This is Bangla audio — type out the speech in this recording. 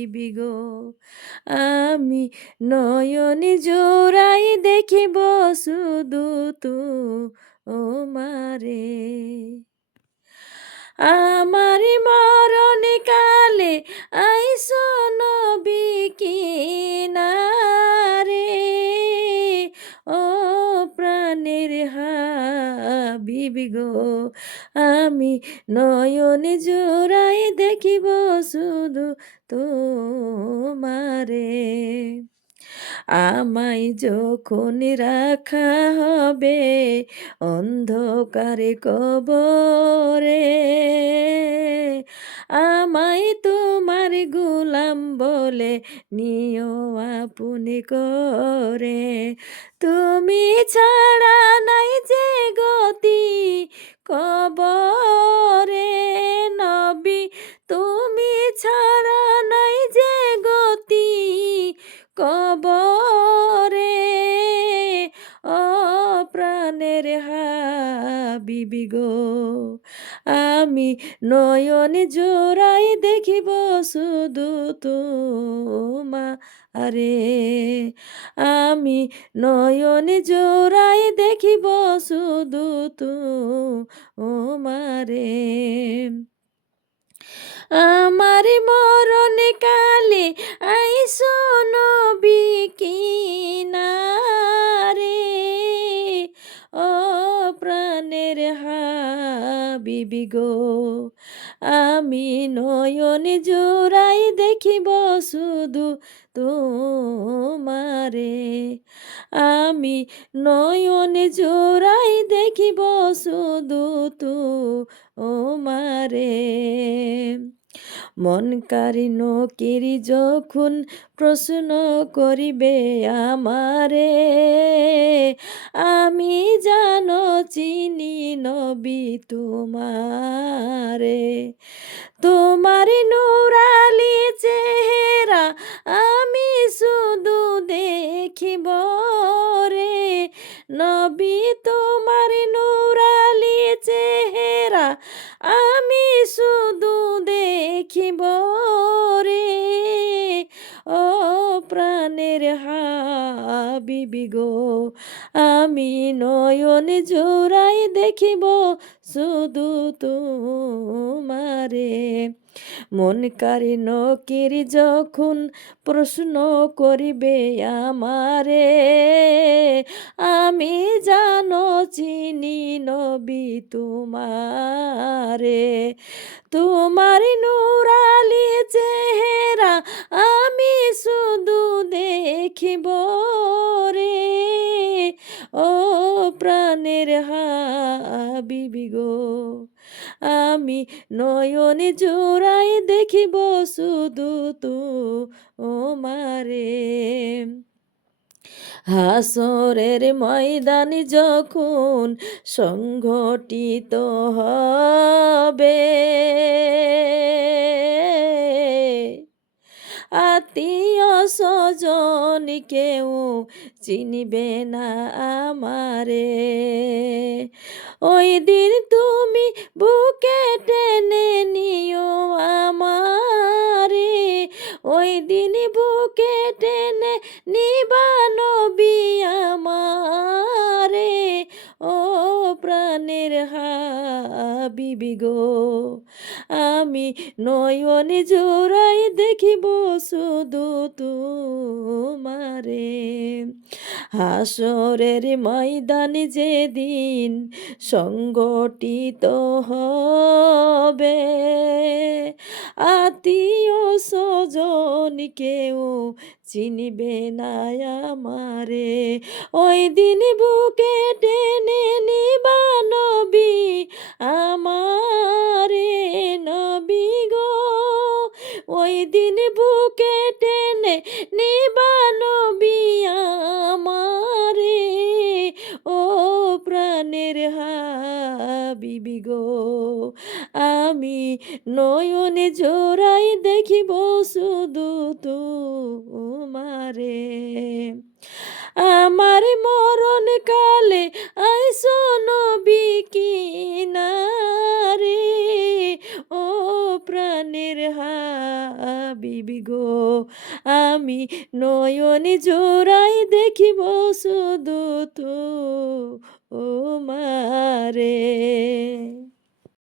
হাবিবি গো। আমি নয়নে জোড়াই দেখিব শুধু তোমারে। আমার মরণ কালে আইসো নবী কিনারে, ও প্রাণের হাবিবি গো। আমি নয়নে জোড়াই দেখিব শুধু তোমারে। আমায় যখন রাখা হবে অন্ধকারে কবরে, আমায় তোমার গোলাম বলে নিও আপনি করে। তুমি ছাড়া নাই যে গতি কবরে, নবী তুমি ছাড়া নাই যে গতি কবরে, ও প্রাণের হাবিবি গো। আমি নয়নে জোড়াই দেখিব শুধু তোমারে। আমি নয়নে জোড়াই দেখিব শুধু তোমারে। আমার মরণ কালে আইসো নবী কিনারে, ও প্রাণের হাবিবি গো। আমি নয়নে জোড়াই দেখিব শুধু তোমারে। আমি নয়নে জোড়াই দেখিব শুধু তোমারে। মন কারি নকিরি যখন প্রশ্ন করিবে আমারে, আমি জানো চিনি নবী তোমারে। তোমার নুরালি চেহারা আমি শুধু দেখিব রে, নবী তোমার নুরালি চেহারা আমি শুধু দেখিব রে, ও প্রাণের হাবিবি গো। আমি নয়নে জোড়াই দেখিব শুধু তোমারে। মন কারি নকিরি যখন প্রশ্ন করিবে আমারে, আমি জানো চিনি নবী তোমারে। তোমার নুরালি চেহারা আমি শুধু দেখিব রে, ও প্রাণের হাবিবি গো। আমি নয়নে জোড়াই দেখিব শুধু তোমারে। হাসরের ময়দানে যখন সংঘটিত হবে, আত্মীয় স্বজন কেউ চিনিবে না আমারে। ওই দিন তুমি বুকে টেনে নিও আমারে, ওই দিন বুকে টেনে নিবা নবী আমারে, ও প্রাণের হাবিবি গো। আমি নয়নে জোড়াই দেখিব শুধু তোমারে। হাসরের ময়দানে যেদিন সংগঠিত হবে, আত্মীয় স্বজন কেউ চিনিবে না আমারে। ওই দিন বুকে টেনে নিবা নবী আমারে, নবী গো। ওই দিন বুকে টেনে নিবা নবী আমারে, ও প্রাণের হাবিবি গো। আমি নয়নে জোড়াই দেখিব শুধু তোমারে। আমার মরণ কালে আইসো নবী কিনারে, ও প্রাণের হাবিবি বিবি গো, আমি নয়নে জোড়াই দেখিব শুধু তোমারে।